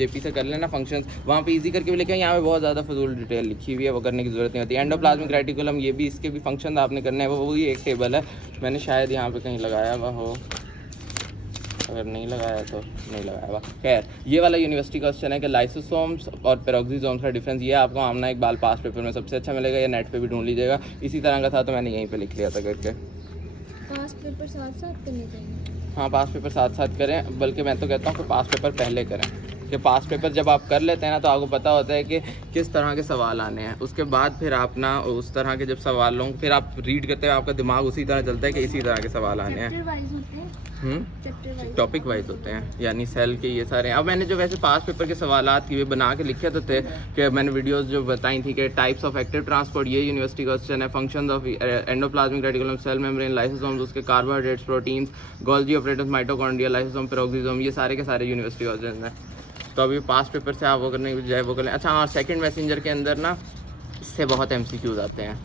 JP से कर लेना फंक्शंस, वहाँ पे इजी करके भी लिखे हैं। यहाँ पे बहुत ज़्यादा फजूल डिटेल लिखी हुई है, वो करने की ज़रूरत नहीं होती। एंडोप्लाज्मिक रेटिकुलम, ये भी इसके भी फंक्शन आपने करने हैं, वो एक टेबल है, मैंने शायद यहाँ पे कहीं लगाया हुआ हो, अगर नहीं लगाया तो नहीं लगाया हुआ। खैर, ये वाला यूनिवर्सिटी क्वेश्चन है कि लाइसोसोम्स और पेरोक्सिसोम्स का डिफरेंस ये आपको आमना इकबाल पास पेपर में सबसे अच्छा मिलेगा, या नेट पे भी ढूंढ लीजिएगा। इसी तरह का था तो मैंने यहीं पे लिख लिया था करके। पास पेपर साथ साथ करने चाहिए। हाँ, पास पेपर साथ साथ करें, बल्कि मैं तो कहता हूँ कि पास पेपर पहले करें, कि पास पेपर जब आप कर लेते हैं ना तो आपको पता होता है कि किस तरह के सवाल आने हैं। उसके बाद फिर आप ना उस तरह के जब सवालों फिर आप रीड करते हैं, आपका दिमाग उसी तरह चलता है कि इसी तरह के सवाल आने हैं। टॉपिक वाइज होते हैं, यानी सेल के ये सारे। अब मैंने जो वैसे पास पेपर के सवालात की वे बना के लिखे तो थे कि मैंने वीडियोस जो बताई थी कि टाइप्स ऑफ एक्टिव ट्रांसपोर्ट, ये यूनिवर्सिटी क्वेश्चन है। Functions of endoplasmic reticulum, cell membrane, lysosomes, उसके carbohydrates, proteins, Golgi operators, mitochondria, lysosome, peroxisome, ये सारे के सारे यूनिवर्सिटी क्वेश्चन हैं। तो अभी पास पेपर से आप वो करने की बजाय वो कर लें। अच्छा हाँ, सेकंड मैसेंजर के अंदर ना इससे बहुत MCQs आते हैं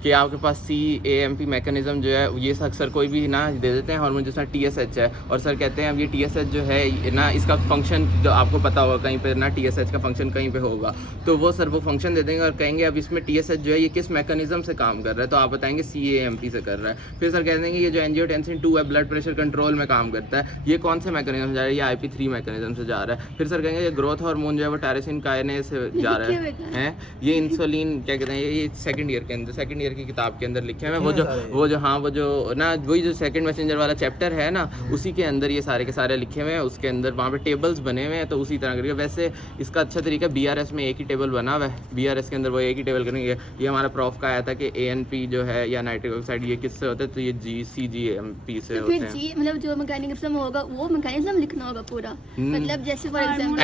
कि आपके पास CAMP मैकेनिज्म जो है, ये अक्सर कोई भी ना दे देते हैं हार्मोन जिसमें TSH है, और सर कहते हैं अब ये TSH जो है ना, इसका फंक्शन जो आपको पता होगा कहीं पे ना TSH का फंक्शन कहीं पे होगा, तो वो सर वो फंक्शन दे देंगे और कहेंगे अब इसमें TSH जो है ये किस मैकेनिज्म से काम कर रहा है, तो आप बताएंगे CAMP से कर रहा है। फिर सर कह देंगे ये जो एंजियोटेंसिन 2 है, ब्लड प्रेशर कंट्रोल में काम करता है, ये कौन से मैकेनिज्म से जा रहा है, ये IP3 मैकेनिज्म से जा रहा है। फिर सर कहेंगे ये ग्रोथ हार्मोन जो है वो टायरोसिन काइनेज से जा रहा है, ये इंसुलिन क्या कहते हैं, ये सेकंड ईयर के अंदर, सेकंड ईयर की किताब के अंदर लिखे हुए। वो जो ना वही जो सेकंड मैसेंजर वाला चैप्टर है ना, उसी के अंदर ये सारे के सारे लिखे हुए हैं। उसके अंदर वहाँ पे टेबल्स बने हुए हैं, तो उसी तरह करके। वैसे इसका अच्छा तरीका BRS में एक ही टेबल बना हुआ है, BRS के अंदर वो एक ही टेबल करेंगे। ये हमारा प्रॉफ का आया था कि ANP जो है या नाइट्रिक ऑक्साइड, ये किससे होते हैं, तो ये CGMP से होते हैं। मतलब जो मैकेनिज्म होगा वो मैकेनिज्म लिखना होगा पूरा, मतलब जैसे फॉर एग्जांपल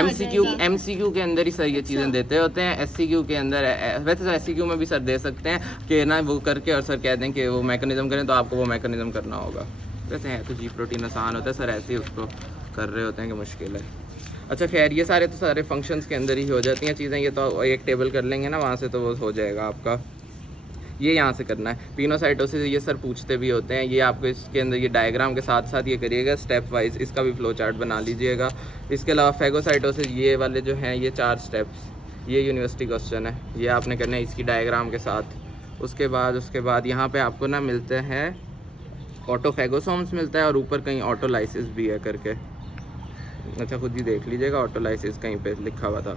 MCQ के अंदर ही सर ये चीज़ें देते होते हैं। SCQ के अंदर, वैसे तो SCQ में भी सर दे सकते हैं कि ना वो करके और सर कह दें कि वो मैकेनिज्म करें, तो आपको वो मैकेनिज्म करना होगा। वैसे हैं तो G प्रोटीन आसान होता है सर, ऐसे ही उसको कर रहे होते हैं कि मुश्किल है। अच्छा खैर, ये सारे तो सारे फंक्शंस के अंदर ही हो जाती हैं चीज़ें, ये तो एक टेबल कर लेंगे ना वहाँ से तो वो हो जाएगा आपका। ये यहाँ से करना है पिनोसाइटोसिस, ये सर पूछते भी होते हैं, ये आपको इसके अंदर ये डायग्राम के साथ साथ ये करिएगा स्टेप वाइज, इसका भी फ्लो चार्ट बना लीजिएगा। इसके अलावा फेगोसाइटोसिस, ये वाले जो हैं ये 4 स्टेप्स, ये यूनिवर्सिटी क्वेश्चन है, ये आपने करना है इसकी डायग्राम के साथ। उसके बाद यहाँ पे आपको ना मिलते हैं ऑटोफेगोसोम्स मिलता है, और ऊपर कहीं ऑटोलाइसिस भी है करके। अच्छा खुद ही देख लीजिएगा, ऑटोलाइसिस कहीं पे लिखा हुआ था।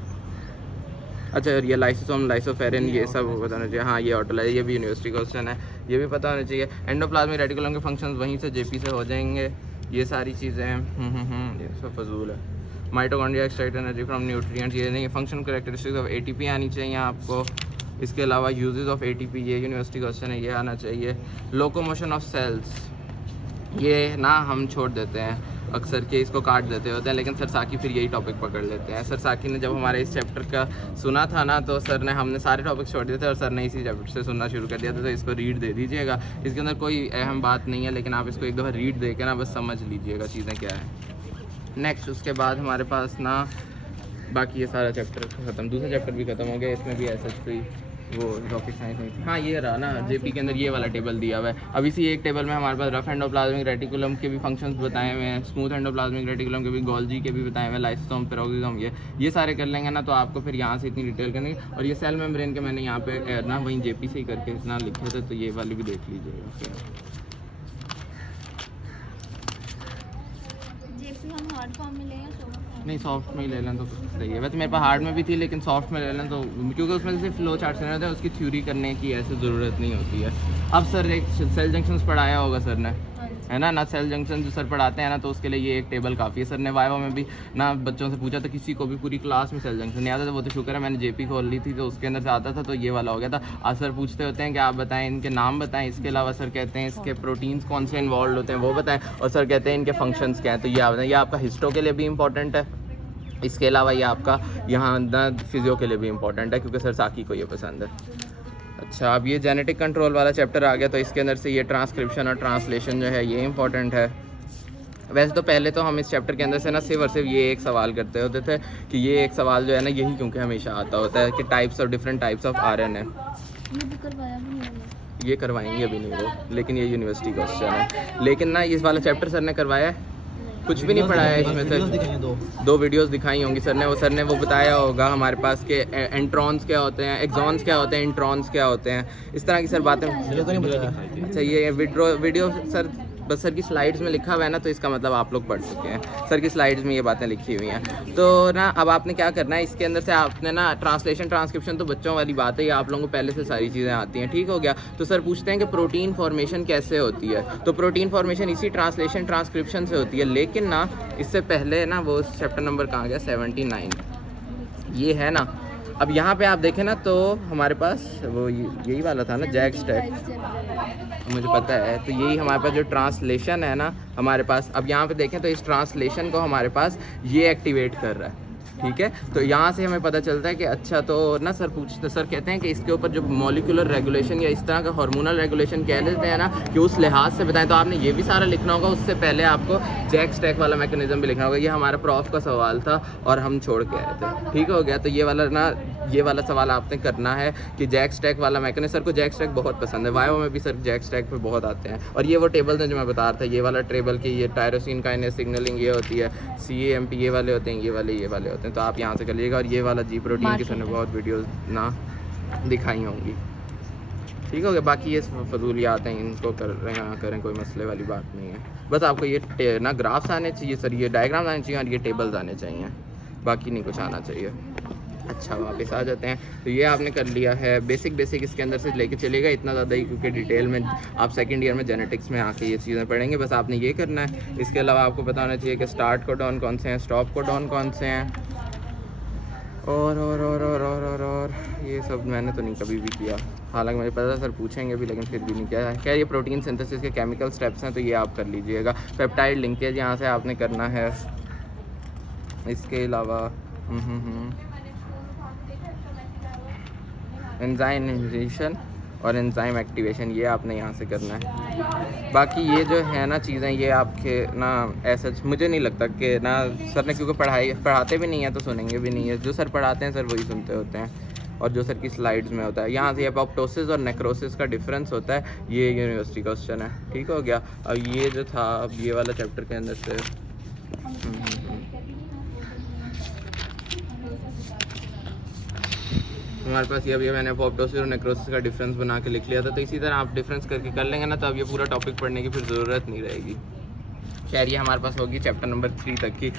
अच्छा, और ये लाइसोसोम, लाइसोफेरिन, ये सब बताना चाहिए। हाँ, ये ऑटोलाइसिस, ये भी यूनिवर्सिटी क्वेश्चन है, ये भी पता होना चाहिए। एंडोप्लाज्मिक रेटिकुलम के फंक्शंस वहीं से JP से हो जाएंगे, ये सारी चीज़ें हैं। ये सब फजूल है। Mitochondria extract energy from nutrients, ये नहीं। फंक्शन कैरेक्टरिस्टिक्स ऑफ ATP आनी चाहिए आपको। इसके अलावा यूजेस ऑफ ATP, ये यूनिवर्सिटी क्वेश्चन है, ये आना चाहिए। लोकोमोशन ऑफ सेल्स, ये ना हम छोड़ देते हैं अक्सर के, इसको काट देते होते हैं, लेकिन सर साकी फिर यही टॉपिक पकड़ लेते हैं। सर साकी ने जब हमारे इस चैप्टर का सुना था ना, तो सर ने, हमने सारे टॉपिक छोड़ दिए थे और सर ने इसी चैप्टर से सुनना शुरू कर दिया था। तो इसको रीड दे दीजिएगा, इसके अंदर कोई अहम बात नहीं है, लेकिन आप इसको एक दफ़ा रीड दे के ना बस समझ लीजिएगा चीज़ें क्या है। नेक्स्ट उसके बाद हमारे पास ना बाकी ये सारा चैप्टर ख़त्म, दूसरा चैप्टर भी ख़त्म हो गया। इसमें भी ऐसा कोई वो रॉकेट साइंस नहीं। हाँ, ये रहा ना JP के अंदर ये वाला टेबल दिया हुआ है। अब इसी एक टेबल में हमारे पास रफ एंडोप्लाज्मिक रेटिकुलम के भी फंक्शंस बताए हुए हैं, स्मूथ एंडोप्लाज्मिक रेटिकुलम के भी, गोल्जी के भी बताए हुए हैं, लाइसोसोम, पेरोक्सिसोम, ये सारे कर लेंगे ना, तो आपको फिर यहाँ से इतनी डिटेल करनी। और ये सेल मेम्ब्रेन के मैंने यहाँ पे ना वहीं JP से ही करके इतना लिखे थे, तो ये वाली भी देख लीजिएगा। नहीं, सॉफ्ट में ही ले लें तो सही है। वैसे मेरे पास हार्ड में भी थी, लेकिन सॉफ्ट में ले लें तो, क्योंकि उसमें सिर्फ फ्लो चार्ट से होता है, उसकी थ्योरी करने की ऐसे ज़रूरत नहीं होती है। अब सर एक सेल जंक्शंस पढ़ाया होगा सर ने, है ना सेल जंक्शन जो सर पढ़ाते हैं ना, तो उसके लिए ये एक टेबल काफ़ी है। सर ने वाइवा में भी ना बच्चों से पूछा था, किसी को भी पूरी क्लास में सेल जंक्शन नहीं आता था। वो तो शुक्र है मैंने JP खोल ली थी, तो उसके अंदर से आता था, तो ये वाला हो गया था। आज सर पूछते होते हैं कि आप बताएं, इनके नाम बताएं। इसके अलावा सर कहते हैं इसके प्रोटीन्स कौन से इन्वॉल्व होते हैं वो बताएं, और सर कहते हैं इनके फंक्शंस क्या हैं, तो ये आप बताएं। ये आपका हिस्टो के लिए भी इंपॉर्टेंट है, इसके अलावा ये आपका यहाँ ना फिजियो के लिए भी इंपॉर्टेंट है, क्योंकि सर साकी को ये पसंद है। अच्छा, अब ये जेनेटिक कंट्रोल वाला चैप्टर आ गया, तो इसके अंदर से ये ट्रांसक्रिप्शन और ट्रांसलेशन जो है ये इंपॉर्टेंट है। वैसे तो पहले तो हम इस चैप्टर के अंदर से ना सिर्फ और सिर्फ ये एक सवाल करते होते थे कि ये एक सवाल जो है ना, यही क्योंकि हमेशा आता होता है कि types of different types of RNA। ये करवाएंगे अभी नहीं वो, लेकिन ये यूनिवर्सिटी क्वेश्चन है। लेकिन ना इस वाला चैप्टर सर ने करवाया है, कुछ भी नहीं पढ़ाया इसमें से। दो वीडियोस दिखाई होंगी सर ने वो बताया होगा हमारे पास के एंट्रॉन्स क्या होते हैं, एक्सॉन्स क्या होते हैं, इंट्रॉन्स क्या होते हैं, इस तरह की सर बातें। अच्छा ये वीडियो सर बस सर की स्लाइड्स में लिखा हुआ है ना, तो इसका मतलब आप लोग पढ़ चुके हैं। सर की स्लाइड्स में ये बातें लिखी हुई हैं। तो ना अब आपने क्या करना है, इसके अंदर से आपने ना ट्रांसक्रिप्शन तो बच्चों वाली बात है, ये आप लोगों को पहले से सारी चीज़ें आती हैं, ठीक हो गया। तो सर पूछते हैं कि प्रोटीन फॉर्मेशन कैसे होती है, तो प्रोटीन फॉर्मेशन इसी ट्रांसक्रिप्शन से होती है। लेकिन ना इससे पहले ना वो चैप्टर नंबर कहाँ गया, 79 ये है ना। अब यहाँ पे आप देखें ना तो हमारे पास वो यही वाला था ना, जैक स्टैक, मुझे पता है। तो यही हमारे पास जो ट्रांसलेशन है ना हमारे पास, अब यहाँ पे देखें तो इस ट्रांसलेशन को हमारे पास ये एक्टिवेट कर रहा है, ठीक है। तो यहाँ से हमें पता चलता है कि अच्छा तो ना सर कहते हैं कि इसके ऊपर जो मॉलिक्यूलर रेगुलेशन या इस तरह का हार्मोनल रेगुलेशन कह देते हैं ना, कि उस लिहाज से बताएं। तो आपने ये भी सारा लिखना होगा, उससे पहले आपको जैक स्टैक वाला मैकेनिज्म भी लिखना होगा। ये हमारा प्रॉफ का सवाल था और हम छोड़ के आए थे, ठीक हो गया। तो ये वाला सवाल आपने करना है कि जैक स्टैक वाला मैकेनिज्म। सर को जैक स्टैक बहुत पसंद है, वायो में भी सर जैक स्टैक पे बहुत आते हैं। और ये वो टेबल हैं जो मैं बता रहा था, ये वाला टेबल की ये टायरोसिन काइनेस सिग्नलिंग ये होती है, CAMP ये वाले होते हैं, ये वाले होते हैं। तो आप यहाँ से कर लीजिएगा। और ये वाला जी प्रोटीन की सर ने बहुत वीडियोस ना दिखाई होंगी, ठीक हो गया। बाकी ये फजूलियात हैं, इनको कर रहे हैं ना करें, कोई मसले वाली बात नहीं है। बस आपको ये ना ग्राफ्स आने चाहिए सर, ये डायग्राम आने चाहिए और ये टेबल्स आने चाहिए, बाकी नहीं कुछ आना चाहिए। अच्छा वापस आ जाते हैं। तो ये आपने कर लिया है बेसिक इसके अंदर से लेके चलेगा, इतना ज़्यादा ही, क्योंकि डिटेल में आप सेकंड ईयर में जेनेटिक्स में आके ये चीज़ें पढ़ेंगे। बस आपने ये करना है। इसके अलावा आपको पता होना चाहिए कि स्टार्ट कोडॉन कौन से हैं, स्टॉप कोडॉन कौन से हैं, और ये सब मैंने तो नहीं कभी भी किया, हालांकि मुझे पता था सर पूछेंगे भी, लेकिन फिर भी नहीं किया। क्या ये प्रोटीन सिंथेसिस के केमिकल स्टेप्स हैं, तो ये आप कर लीजिएगा। पेप्टाइड लिंकेज यहाँ से आपने करना है। इसके अलावा एंजाइम इनिशिएशन और एंजाइम एक्टिवेशन ये आपने यहाँ से करना है। बाकी ये जो है ना चीज़ें, ये आपके ना ऐसा मुझे नहीं लगता कि ना सर ने, क्योंकि पढ़ाते भी नहीं है तो सुनेंगे भी नहीं है। जो सर पढ़ाते हैं सर वही सुनते होते हैं, और जो सर की स्लाइड्स में होता है। यहाँ से एपोप्टोसिस और नेक्रोसिस का डिफरेंस होता है, ये यूनिवर्सिटी क्वेश्चन है, ठीक हो गया। अब ये जो था, अब ये वाला चैप्टर के अंदर से हमारे पास ये अभी मैंने एपोप्टोसिस और नेक्रोसिस का डिफरेंस बना के लिख लिया था। तो इसी तरह आप डिफरेंस करके कर लेंगे ना, तो अब ये पूरा टॉपिक पढ़ने की फिर ज़रूरत नहीं रहेगी। खैर ये हमारे पास होगी चैप्टर नंबर 3 तक की।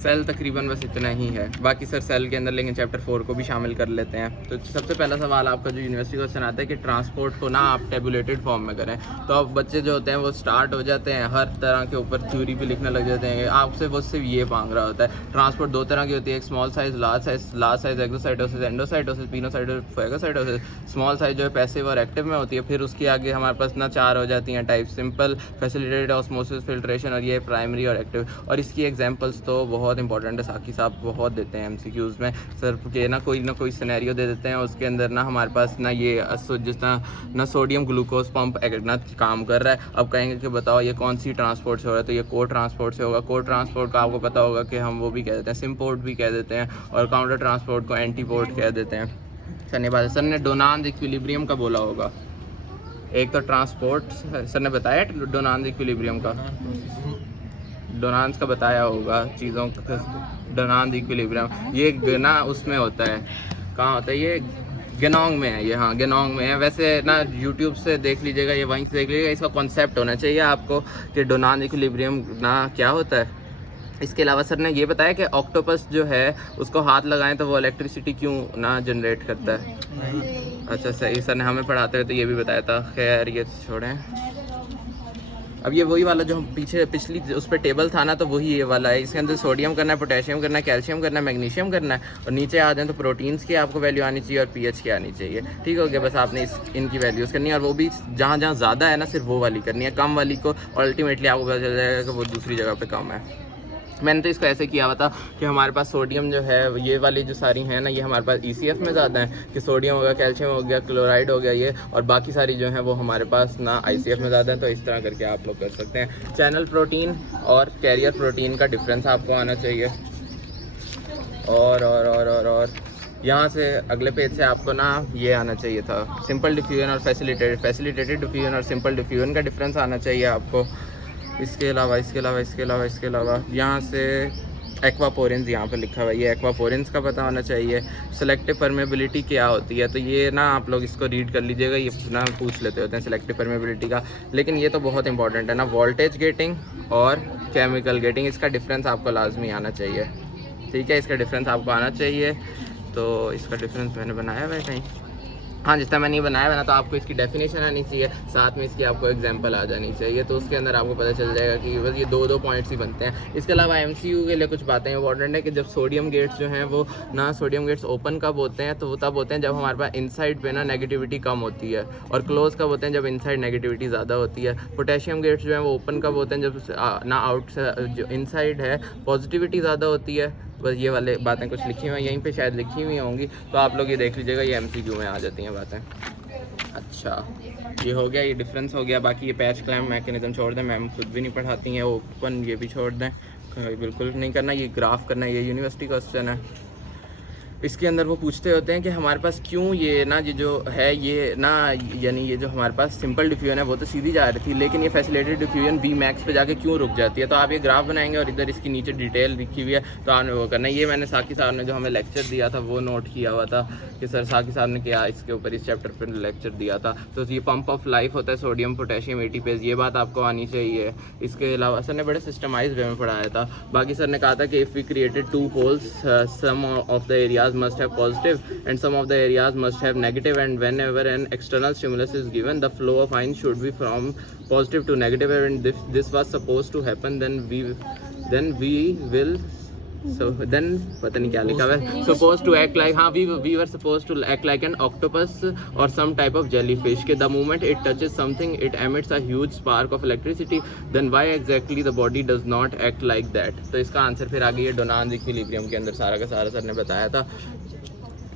सेल तकरीबन बस इतना ही है। बाकी सर सेल के अंदर लेकिन चैप्टर 4 को भी शामिल कर लेते हैं। तो सबसे पहला सवाल आपका जो यूनिवर्सिटी क्वेश्चन आता है कि ट्रांसपोर्ट को ना आप टेबुलेटेड फॉर्म में करें। तो अब बच्चे जो होते हैं वो स्टार्ट हो जाते हैं, हर तरह के ऊपर थ्योरी भी लिखने लग जाते हैं। आपसे वो सिर्फ ये मांग रहा होता है। ट्रांसपोर्ट 2 तरह की होती है, एक small size large size exocytosis endocytosis pinocytosis phagocytosis. Small size जो है पैसिव और एक्टिव में होती है। फिर उसके आगे हमारे पास ना 4 हो जाती हैं type, simple, facilitated osmosis, filtration, और ये प्राइमरी और एक्टिव। और इसकी एग्जांपल्स तो बहुत इंपॉर्टेंट है, साकी साहब बहुत देते हैं MCQs में सर के ना कोई सिनेरियो दे देते हैं। उसके अंदर ना हमारे पास ना ये जिस तरह ना सोडियम ग्लूकोज पंप ना काम कर रहा है। अब कहेंगे कि बताओ ये कौन सी ट्रांसपोर्ट से हो रहा है, तो ये को ट्रांसपोर्ट से होगा। को ट्रांसपोर्ट का आपको पता होगा कि हम वो भी कह देते हैं, सिम्पोर्ट भी कह देते हैं, और काउंटर ट्रांसपोर्ट को एंटीपोर्ट कह देते हैं। सर ने डोनाल्ड इक्विलिब्रियम का बोला होगा। एक तो ट्रांसपोर्ट सर ने बताया डोनाल्ड इक्विलिब्रियम का, डोनाल्ड का बताया होगा चीज़ों का। डोनाल्ड इक्विलिब्रियम ये ना उसमें होता है, कहाँ होता है ये, गेनोंग में है ये, हाँ गेनोंग में है। वैसे ना यूट्यूब से देख लीजिएगा, ये वहीं से देख लीजिएगा। इसका कॉन्सेप्ट होना चाहिए आपको कि डोनाल्ड इक्विलिब्रियम ना क्या होता है। इसके अलावा सर ने ये बताया कि ऑक्टोपस जो है उसको हाथ लगाएं तो वो इलेक्ट्रिसिटी क्यों ना जनरेट करता है। अच्छा सही, सर ने हमें पढ़ाते हुए तो ये भी बताया था। खैर ये छोड़ें। अब ये वही वाला जो हम पिछली उस पर टेबल था ना, तो वही ये वाला है। इसके अंदर सोडियम करना है, पोटेशियम करना है, कैल्शियम करना है, मैग्नीशियम करना है, और नीचे आ जाए तो प्रोटीन्स की आपको वैल्यू आनी चाहिए और pH की आनी चाहिए। ठीक हो गया। बस आपने इनकी वैल्यूज़ करनी है, और वो भी जहाँ जहाँ ज़्यादा है ना सिर्फ वो वाली करनी है, कम वाली को अल्टीमेटली आपको पता चल जाएगा कि वो दूसरी जगह पर कम है। मैंने तो इसको ऐसे किया हुआ था कि हमारे पास सोडियम जो है ये वाली जो सारी हैं ना, ये हमारे पास ECF में ज़्यादा है कि सोडियम हो गया, कैल्शियम हो गया, क्लोराइड हो गया ये, और बाकी सारी जो है वो हमारे पास ना ICF में ज़्यादा है। तो इस तरह करके आप लोग कर सकते हैं। चैनल प्रोटीन और कैरियर प्रोटीन का डिफरेंस आपको आना चाहिए। और यहाँ से अगले पेज से आपको ना ये आना चाहिए था, सिंपल डिफ्यूजन और फैसिलिटेटेड डिफ्यूजन और सिंपल डिफ्यूजन का डिफरेंस आना चाहिए आपको। इसके अलावा यहाँ से एक्वापोरेंस यहाँ पर लिखा हुआ है, ये एक्वापोरेंस का पता होना चाहिए। सेलेक्टिव परमेबिलिटी क्या होती है, तो ये ना आप लोग इसको रीड कर लीजिएगा, ये ना पूछ लेते होते हैं सेलेक्टिव परमेबिलिटी का, लेकिन ये तो बहुत इंपॉर्टेंट है ना। वोल्टेज गेटिंग और केमिकल गेटिंग, इसका डिफरेंस आपको लाजमी आना चाहिए, ठीक है, इसका डिफरेंस आपको आना चाहिए। तो इसका डिफरेंस मैंने बनाया हुआ है कहीं, हाँ जिस तरह मैंने नहीं बनाया हुआ ना, तो आपको इसकी डेफिनेशन आनी चाहिए, साथ में इसकी आपको एग्जांपल आ जानी चाहिए, तो उसके अंदर आपको पता चल जाएगा कि बस ये दो पॉइंट्स ही बनते हैं। इसके अलावा एमसीयू के लिए कुछ बातें इंपॉर्टेंट है कि जब सोडियम गेट्स जो हैं वो ना, सोडियम गेट्स ओपन कब होते हैं, तो वो तब होते हैं जब हमारे पास इनसाइड पे ना नेगेटिविटी कम होती है, और क्लोज कब होते हैं जब इनसाइड नेगेटिविटी ज़्यादा होती है। पोटेशियम गेट्स जो हैं वो ओपन कब होते हैं जब ना आउट जो इनसाइड है पॉजिटिविटी ज़्यादा होती है। बस ये वाले बातें कुछ लिखी हुई हैं, यहीं पे शायद लिखी हुई होंगी, तो आप लोग ये देख लीजिएगा, ये एमसीक्यू में आ जाती हैं बातें। अच्छा ये हो गया, ये डिफरेंस हो गया। बाकी ये पैच क्लैम्प मैकेनिज्म छोड़ दें, मैम खुद भी नहीं पढ़ाती हैं, ओपन ये भी छोड़ दें, बिल्कुल नहीं करना। ये ग्राफ करना है, ये यूनिवर्सिटी क्वेश्चन है। इसके अंदर वो पूछते होते हैं कि हमारे पास क्यों ये ना ये जो है ये ना, यानी ये जो हमारे पास सिंपल डिफ्यूजन है वो तो सीधी जा रही थी, लेकिन ये फैसिलिटेड डिफ्यूजन वी मैक्स पे जाके क्यों रुक जाती है। तो आप ये ग्राफ बनाएंगे और इधर इसकी नीचे डिटेल लिखी हुई है, तो आपने वो करना है। ये मैंने साकी साहब ने जो हमें लेक्चर दिया था वो नोट किया हुआ था कि सर साकी साहब ने क्या इसके ऊपर इस चैप्टर पर लेक्चर दिया था। तो ये पंप ऑफ लाइफ होता है सोडियम पोटेशियम ATPase, ये बात आपको आनी चाहिए। इसके अलावा सर ने बड़े सिस्टमाइज वे में पढ़ाया था। बाकी सर ने कहा था कि if we created 2 poles, some of the areas must have positive and some of the areas must have negative, and whenever an external stimulus is given, the flow of ions should be from positive to negative, and if this was supposed to happen, then we will then पता नहीं क्या लिखा है, supposed to act like, हाँ we were supposed to act like an octopus or some type of jellyfish, के the moment it touches something it emits a huge spark of electricity, then why exactly the body does not act like that। तो इसका answer फिर आगे ये Donald equilibrium के अंदर सारा का सारा सर ने बताया था।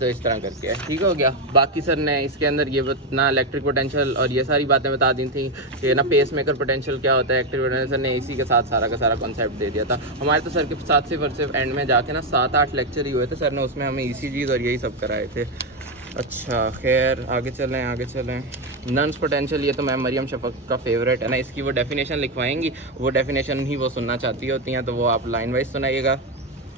तो इस तरह करके ठीक हो गया। बाकी सर ने इसके अंदर ये ना इलेक्ट्रिक पोटेंशियल और ये सारी बातें बता दी थी कि ना पेस मेकर पोटेंशियल क्या होता है, एक्टिव पोटेंशियल, सर ने इसी के साथ सारा का सारा कॉन्सेप्ट दे दिया था। हमारे तो सर के साथ सिर्फ एंड में जाके ना 7-8 लेक्चर ही हुए थे, सर ने उसमें हमें ECGs और यही सब कराए थे। अच्छा खैर आगे चलें। नन्स पोटेंशियल, ये तो मैम मरियम शफक का फेवरेट है ना, इसकी वो डेफिनेशन लिखवाएंगी, वो डेफिनेशन ही वो सुनना चाहती होती हैं, तो वो आप लाइन वाइज सुनाइएगा।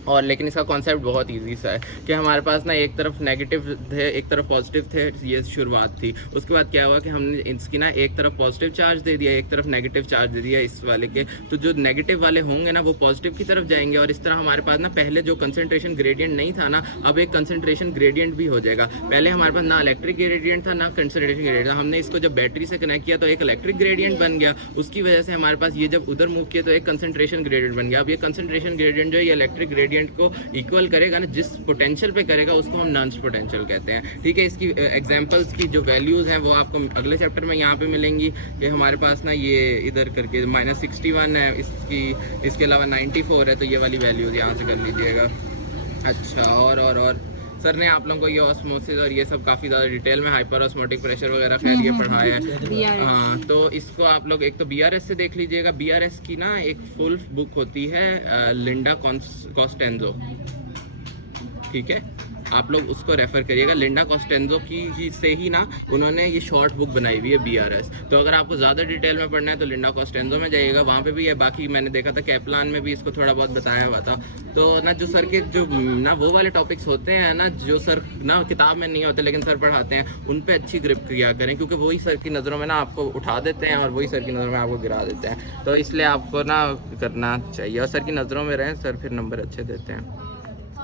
और लेकिन इसका कॉन्सेप्ट बहुत इजी सा है कि हमारे पास ना एक तरफ नेगेटिव थे एक तरफ पॉजिटिव थे, ये शुरुआत थी। उसके बाद क्या हुआ कि हमने इसकी ना एक तरफ पॉजिटिव चार्ज दे दिया, एक तरफ नेगेटिव चार्ज दे दिया इस वाले के, तो जो नेगेटिव वाले होंगे ना वो पॉजिटिव की तरफ जाएंगे, और इस तरह हमारे पास ना पहले जो कंसनट्रेशन ग्रेडियंट नहीं था ना, अब एक कंसनट्रेशन ग्रेडियंट भी हो जाएगा। पहले हमारे पास ना इलेक्ट्रिक ग्रेडियंट था ना कंसनट्रेशन ग्रेडियंट था, हमने इसको जब बैटरी से कनेक्ट किया तो एक इलेक्ट्रिक ग्रेडियंट बन गया, उसकी वजह से हमारे पास ये जब उधर मूव किया तो एक कंसनट्रेशन ग्रेडियंट बन गया। अब ये कंसनट्रेशन ग्रेडियंट जो है ये इलेक्ट्रिक ग्रेडियंट को इक्वल करेगा ना, जिस पोटेंशियल पे करेगा उसको हम नन्स पोटेंशियल कहते हैं, ठीक है। इसकी एग्जांपल्स की जो वैल्यूज़ हैं वो आपको अगले चैप्टर में यहाँ पे मिलेंगी कि हमारे पास ना ये इधर करके -61 है इसकी, इसके अलावा 94 है, तो ये वाली वैल्यूज़ यहाँ से कर लीजिएगा। अच्छा और सर ने आप लोगों को ये ऑस्मोसिस और ये सब काफ़ी ज़्यादा डिटेल में हाइपर ऑस्मोटिक प्रेशर वगैरह खैर ये पढ़ाया है। हाँ तो इसको आप लोग एक तो BRS से देख लीजिएगा। BRS की ना एक फुल बुक होती है लिंडा कॉस्टेंजो, ठीक है, आप लोग उसको रेफ़र करिएगा। लिंडा कॉस्टेंजो की से ही ना उन्होंने ये शॉर्ट बुक बनाई हुई है BRS। तो अगर आपको ज़्यादा डिटेल में पढ़ना है तो लिंडा कॉस्टेंजो में जाइएगा, वहाँ पे भी है। बाकी मैंने देखा था कैप्लान में भी इसको थोड़ा बहुत बताया हुआ था। तो ना जो सर के जो ना वो वाले टॉपिक्स होते हैं ना, जो सर ना किताब में नहीं होते लेकिन सर पढ़ाते हैं, उन पे अच्छी ग्रिप किया करें, क्योंकि वही सर की नज़रों में ना आपको उठा देते हैं और वही सर की नज़रों में आपको गिरा देते हैं। तो इसलिए आपको ना करना चाहिए और सर की नज़रों में रहें, सर फिर नंबर अच्छे देते हैं।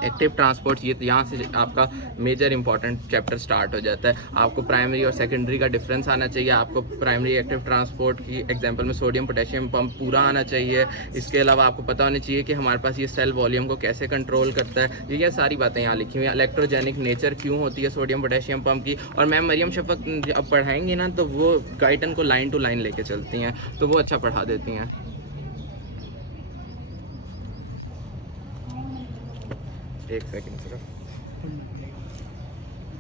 एक्टिव ट्रांसपोर्ट, ये यहाँ से आपका मेजर इंपॉर्टेंट चैप्टर स्टार्ट हो जाता है। आपको प्राइमरी और सेकेंडरी का डिफरेंस आना चाहिए। आपको प्राइमरी एक्टिव ट्रांसपोर्ट की एग्जांपल में सोडियम पोटेशियम पंप पूरा आना चाहिए। इसके अलावा आपको पता होना चाहिए कि हमारे पास ये सेल वॉल्यूम को कैसे कंट्रोल करता है। ये सारी बातें यहाँ लिखी हुई हैं। इलेक्ट्रोजेनिक नेचर क्यों होती है सोडियम पोटेशियम पंप की, और मैम मरियम शफक अब पढ़ाएंगी ना तो वो गाइडन को लाइन टू लाइन लेके चलती हैं, तो वो अच्छा पढ़ा देती हैं। एक सेकंड सिर्फ।